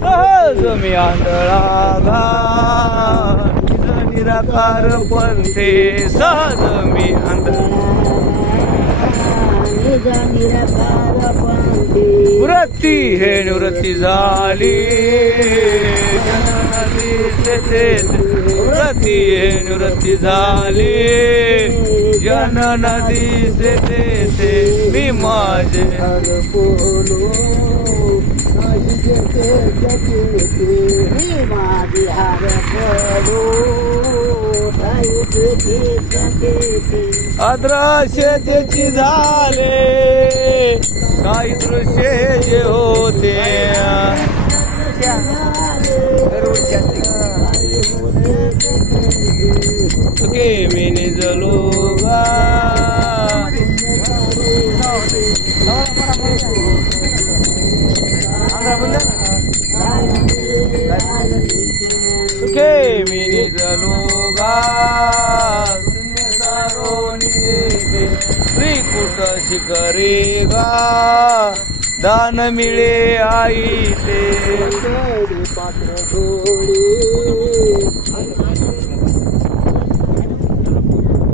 सहज मी आंधळा निज निराकार पंथे सहज मी निज निराकार पंथी वृत्ती हे निवृत्ती झाली वृत्ती हे निवृत्ती झाली जनन दिसे तेथे मी माझे बोलो नाही जेते जगते मी माझी हार बोलो नाही जेते जगते अदृश्य त्याची झाले काही दृश्य जे होते सुखे मी निजलो गा सुखे मी निजलो गा श्रीकुट शिखरी गा दान मिळे आई ते पात्र डोळे